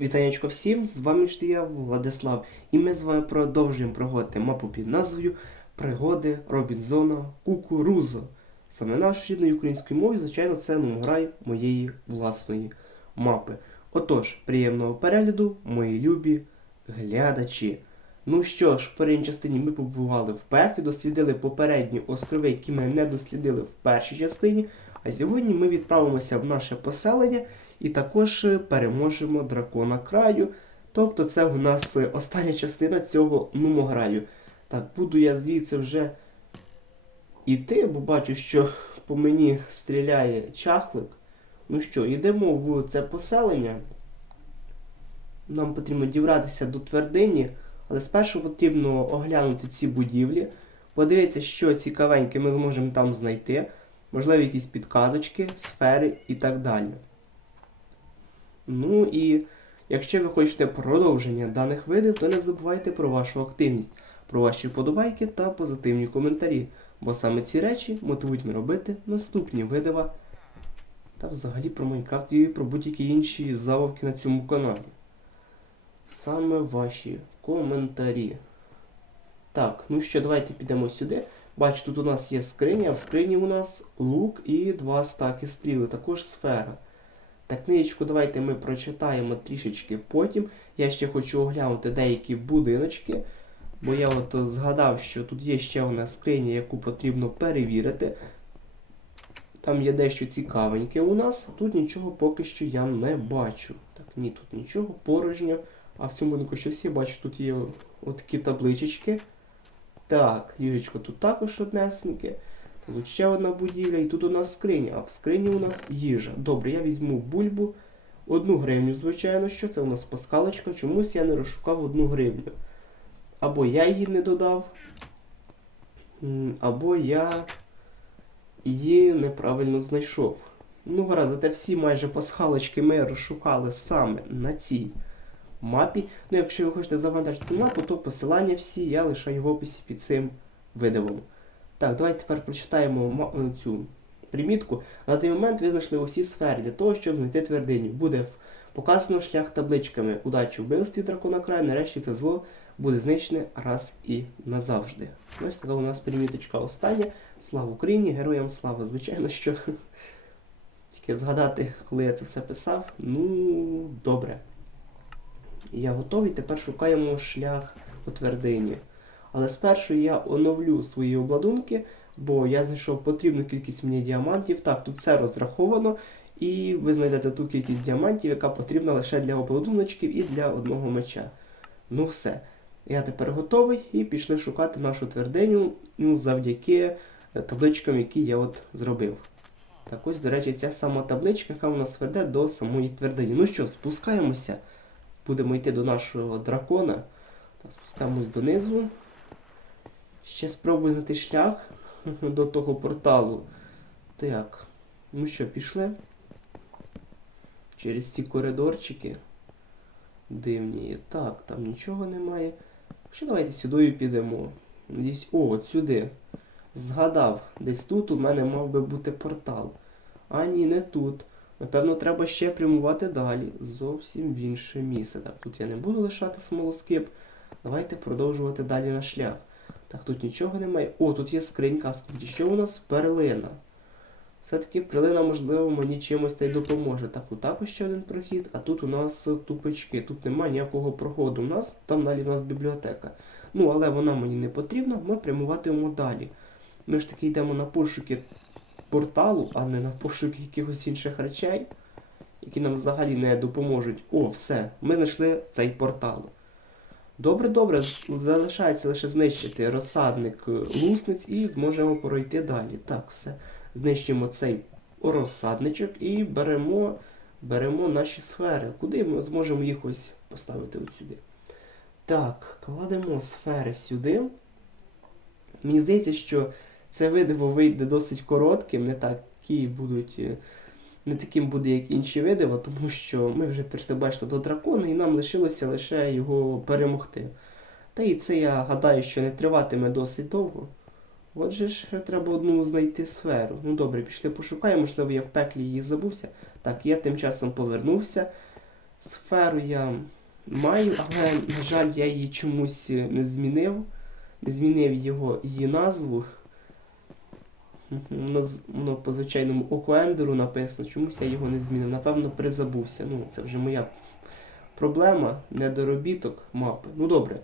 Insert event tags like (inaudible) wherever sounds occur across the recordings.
Вітанечко всім, з вами ж я Владислав, і ми з вами продовжуємо проходити мапу під назвою Пригоди Робінзона Кукурузо. Саме нашою рідною українською мовою, звичайно, це номограй моєї власної мапи. Отож, приємного перегляду, мої любі глядачі. Ну що ж, в першій частині ми побували в пеклі, дослідили попередні острови, які ми не дослідили в першій частині. А сьогодні ми відправимося в наше поселення і також е, переможемо дракона краю. Тобто це у нас е, остання частина цього нумограю. Так, буду я звідси вже іти, бо бачу, що по мені стріляє чахлик. Ну що, йдемо в це поселення. Нам потрібно дібратися до твердині, але спершу потрібно оглянути ці будівлі, подивитися, що цікавеньке ми зможемо там знайти, можливо, якісь підказочки, сфери і так далі. Ну і якщо ви хочете продовження даних видів, то не забувайте про вашу активність, про ваші вподобайки та позитивні коментарі, бо саме ці речі мотивують мене робити наступні видива та взагалі про Майнкрафт і про будь-які інші забавки на цьому каналі. Саме ваші коментарі. Так, ну що, давайте підемо сюди. Бачу, тут у нас є скриня, а в скрині у нас лук і два стаки стріли, також сфера. Та книжечку давайте ми прочитаємо трішечки потім. Я ще хочу оглянути деякі будиночки, бо я от згадав, що тут є ще одна скриня, яку потрібно перевірити. Там є дещо цікавеньке у нас, тут нічого поки що я не бачу. Так, ні, тут нічого, порожньо. А в цьому будинку щось є, бачу, тут є отакі табличечки. Так, ліжечко тут також однесеньке. Тут ще одна будівля, і тут у нас скриня, а в скрині у нас їжа. Добре, я візьму бульбу. Одну гривню, звичайно, що це у нас паскалочка. Чомусь я не розшукав одну гривню. Або я її не додав, або я її неправильно знайшов. Ну, гаразд, зате всі майже пасхалочки ми розшукали саме на цій мапі. Ну, якщо ви хочете завантажити мапу, то посилання всі я лишаю в описі під цим видивом. Так, давайте тепер прочитаємо е, цю примітку. На той момент ви знайшли усі сфери для того, щоб знайти твердиню. Буде показано шлях табличками. Удачі в вбивстві дракона краю, нарешті це зло буде знищене раз і назавжди. Ось така у нас приміточка остання. Слава Україні, героям слава! Звичайно, що (laughs) тільки згадати, коли я це все писав. Ну, добре. Я готовий. Тепер шукаємо шлях у твердині. Але спершу я оновлю свої обладунки, бо я знайшов потрібну кількість мені діамантів. Так, тут все розраховано, і ви знайдете ту кількість діамантів, яка потрібна лише для обладуночків і для одного меча. Ну все. Я тепер готовий і пішли шукати нашу твердиню ну, завдяки е, табличкам, які я от зробив. Так ось, до речі, ця сама табличка, яка у нас веде до самої твердині. Ну що, спускаємося. Будемо йти до нашого дракона. Спускаємось донизу. Ще спробую знайти шлях (laughs) до того порталу. Так. Ну що, пішли? Через ці коридорчики. Дивні. Так, там нічого немає. Що давайте сюди підемо. Десь, о, от сюди. Згадав, десь тут у мене мав би бути портал. А ні, не тут. Напевно, треба ще прямувати далі. Зовсім в інше місце. Так, тут я не буду лишати смолоскип. Давайте продовжувати далі на шлях. Так, тут нічого немає. О, тут є скринька. А. Що у нас? Перлина. Все-таки перлина, можливо, мені чимось та й допоможе. Так, тут також ще один прохід, а тут у нас тупички. Тут немає ніякого проходу. У нас там далі у нас бібліотека. Ну, але вона мені не потрібна, ми прямуватимемо далі. Ми ж таки йдемо на пошуки порталу, а не на пошуки якихось інших речей, які нам взагалі не допоможуть. О, все, ми знайшли цей портал. Добре, добре, залишається лише знищити розсадник е, лусниць і зможемо пройти далі. Так, все. Знищимо цей розсадничок і беремо, беремо наші сфери. Куди ми зможемо їх ось поставити от сюди. Так, кладемо сфери сюди. Мені здається, що це видиво вийде досить коротким, не такі будуть. Не таким буде, як інші видива, тому що ми вже прийшли, бачите, до дракона, і нам лишилося лише його перемогти. Та і це я гадаю, що не триватиме досить довго. Отже ж, треба одну знайти сферу. Ну добре, пішли пошукаємо, можливо, я в пеклі її забувся. Так, я тим часом повернувся. Сферу я маю, але, на жаль, я її чомусь е, не змінив. Не змінив його, її назву. Воно, воно по звичайному окоендеру написано, чомусь я його не змінив. Напевно, призабувся. Ну, це вже моя проблема, недоробіток мапи. Ну добре,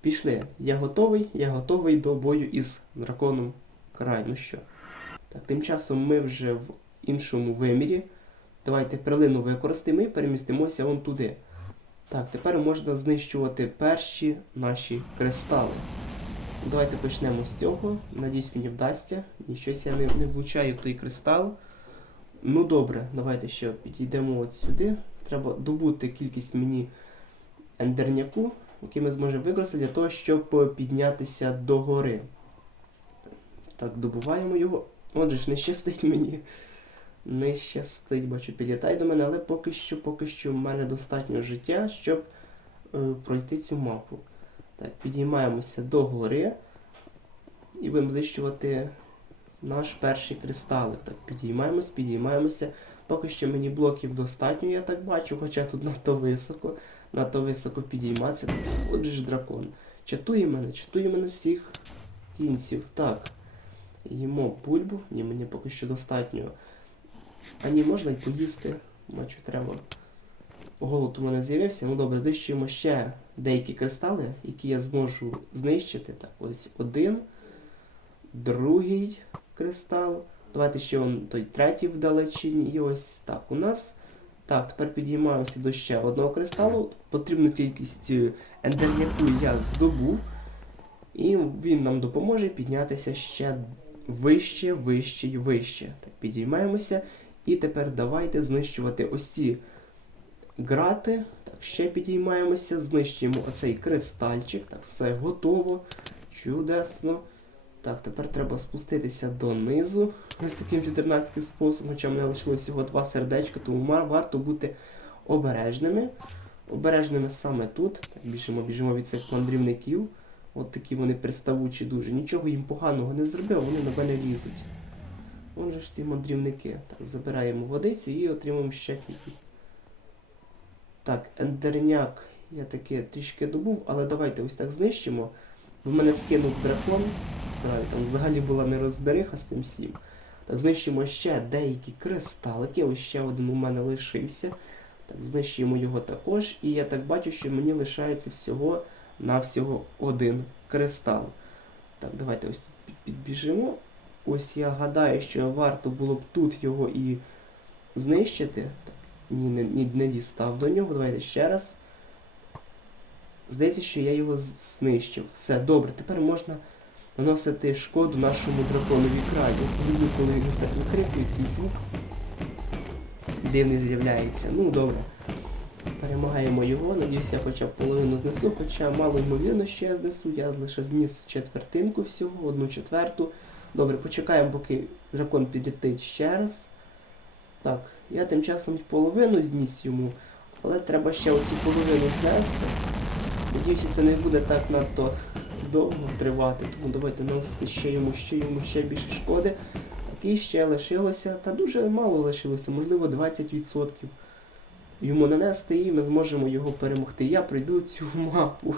пішли. Я готовий, я готовий до бою із драконом край. Ну що? Так, тим часом ми вже в іншому вимірі. Давайте перлину використаємо і перемістимося вон туди. Так, тепер можна знищувати перші наші кристали. Давайте почнемо з цього. Надіюсь, мені вдасться. Нічось я не, не влучаю в той кристал. Ну добре, давайте ще підійдемо от сюди. Треба добути кількість мені ендерняку, який ми зможемо використати для того, щоб піднятися до гори. Так, добуваємо його. Отже ж, не щастить мені. Не щастить, бачу, підлітай до мене, але поки що, поки що в мене достатньо життя, щоб е, пройти цю мапу. Так, підіймаємося до гори і будемо знищувати наш перший кристалик. Так, підіймаємось, підіймаємося. Поки що мені блоків достатньо, я так бачу, хоча тут надто високо, надто високо підійматися. Отже ж дракон. Чатує мене, чатує мене всіх кінців. Так. Їмо бульбу. Ні, мені поки що достатньо. А ні, можна й поїсти. Бачу, треба. Голод у мене з'явився. Ну добре, знищуємо ще деякі кристали, які я зможу знищити. Так, ось один, другий кристал. Давайте ще он той третій вдалечині. І ось так у нас. Так, тепер підіймаємося до ще одного кристалу. Потрібну кількість е, ендерняку я здобув. І він нам допоможе піднятися ще вище, вище і вище. Так, підіймаємося. І тепер давайте знищувати ось ці грати. Так, ще підіймаємося, знищуємо оцей кристальчик. Так, все готово. Чудесно. Так, тепер треба спуститися донизу. Ось таким 14 способом, хоча мене лишилось всього два сердечка, тому варто бути обережними. Обережними саме тут. Так, біжимо, біжимо від цих мандрівників. От такі вони приставучі дуже. Нічого їм поганого не зробив, вони на мене лізуть. Вон же ж ці мандрівники. Так, забираємо водицю і отримуємо ще кількість. Так, ендерняк я таки трішки добув, але давайте ось так знищимо. В мене скинув дракон. Правильно, там взагалі була нерозбериха з тим всім. Так, знищимо ще деякі кристалики. Ось ще один у мене лишився. Так, знищуємо його також. І я так бачу, що мені лишається всього на всього один кристал. Так, давайте ось тут підбіжимо. Ось я гадаю, що варто було б тут його і знищити. Так, ні, не, ні, не дістав до нього. Давайте ще раз. Здається, що я його знищив. Все, добре, тепер можна наносити шкоду нашому драконові краю. Люблю, коли він викрикує, такий звук. Дивний з'являється. Ну, добре. Перемагаємо його. Надіюсь, я хоча б половину знесу, хоча мало ймовірно, що я знесу. Я лише зніс четвертинку всього, одну четверту. Добре, почекаємо, поки дракон підлетить ще раз. Так, я тим часом половину зніс йому, але треба ще оцю половину знести. Надіюся, це не буде так надто довго тривати, тому давайте наносити ще йому, ще йому ще більше шкоди. І ще лишилося, та дуже мало лишилося, можливо 20% йому нанести, і ми зможемо його перемогти. Я пройду цю (laughs) мапу.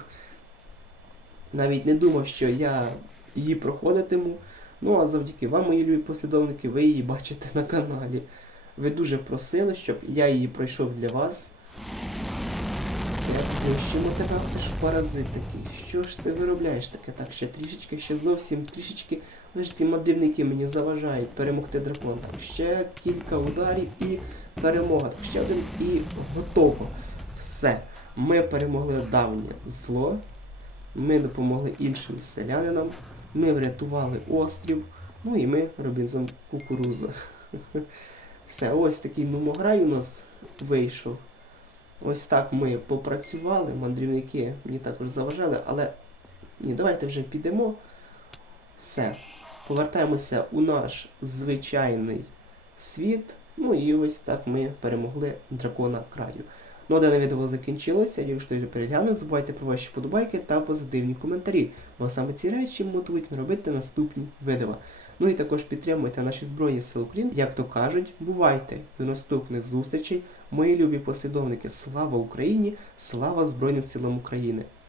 Навіть не думав, що я її проходитиму. Ну а завдяки вам, мої любі послідовники, ви її бачите на каналі. Ви дуже просили, щоб я її пройшов для вас. Як знищимо тебе, ти ж паразит такий. Що ж ти виробляєш таке? Так, ще трішечки, ще зовсім трішечки. Лише ці мандрівники мені заважають перемогти дракон. Ще кілька ударів і перемога. Так, ще один і готово. Все. Ми перемогли давнє зло. Ми допомогли іншим селянинам. Ми врятували острів. Ну і ми Робінзон Кукуруза. (laughs) Все, ось такий нумограй у нас вийшов. Ось так ми попрацювали, мандрівники мені також заважали, але ні, давайте вже підемо. Все. Повертаємося у наш звичайний світ. Ну і ось так ми перемогли дракона краю. Ну а дане відео закінчилося. Якщо ви переглянули, забувайте про ваші подобайки та позитивні коментарі, бо саме ці речі мотивують робити наступні відео. Ну і також підтримуйте наші Збройні Сили України. Як то кажуть, бувайте до наступних зустрічей. Мої любі послідовники, слава Україні! Слава Збройним силам України!